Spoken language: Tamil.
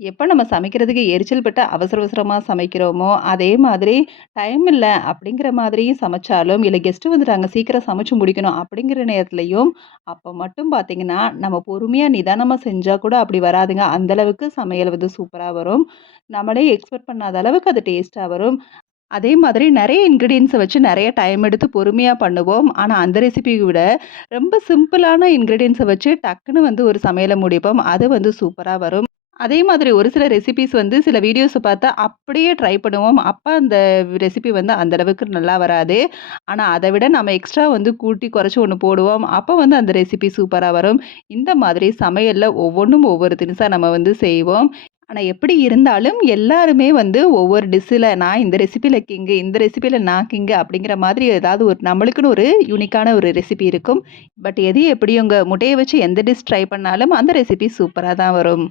எப்ப நம்ம சமைக்கிறதுக்கு எரிச்சல் பட்டு அவசர அவசரமா சமைக்கிறோமோ, அதே மாதிரி டைம் இல்ல அப்படிங்கிற மாதிரியும் சமைச்சாலும், இல்ல கெஸ்ட் வந்துட்டாங்க சீக்கிரம் சமைச்சு முடிக்கணும் அப்படிங்கிற நேரத்துலயும், அப்ப மட்டும் பார்த்தீங்கன்னா, நம்ம பொறுமையா நிதானமா செஞ்சா கூட அப்படி வராதுங்க. அந்த அளவுக்கு சமையல் வந்து சூப்பரா வரும். நம்மளே எக்ஸ்பெக்ட் பண்ணாத அளவுக்கு அது டேஸ்ட்டா வரும். அதே மாதிரி நெறைய இன்கிரீடியன்ட்ஸ வச்சு நெறைய டைம் எடுத்து பொறுமையா பண்ணுவோம். ஆனா அந்த ரெசிபிய விட ரொம்ப சிம்பிளான இன்கிரீடியன்ட்ஸ வச்சு டக்குனு வந்து ஒரு சமையல முடிப்போம். அது வந்து சூப்பரா வரும். அதே மாதிரி ஒரு சில ரெசிபீஸ் வந்து சில வீடியோஸ பார்த்தா அப்படியே ட்ரை பண்ணுவோம். அப்ப அந்த ரெசிபி வந்து அந்த அளவுக்கு நல்லா வராது. ஆனா அத விட நம்ம எக்ஸ்ட்ரா வந்து கூட்டி குறைச்சு ஒண்ணு போடுவோம். அப்ப வந்து அந்த ரெசிபி சூப்பரா வரும். இந்த மாதிரி சமையல்ல ஒவ்வொன்னும் ஒவ்வொரு தினுசா நம்ம வந்து செய்வோம். ஆனா எப்படி இருந்தாலும் எல்லாருமே வந்து ஒவ்வொரு டிஷ்ல நான் இந்த ரெசிபில கிங்கு, இந்த ரெசிபில நான் கிங்கு அப்படிங்கிற மாதிரி ஏதாவது ஒரு நம்மளுக்குன்னு ஒரு யூனிக்கான ஒரு ரெசிபி இருக்கும். பட் எது எப்படியோங்க முட்டைய வச்சு எந்த டிஷ் ட்ரை பண்ணாலும் அந்த ரெசிபி சூப்பரா தான் வரும்.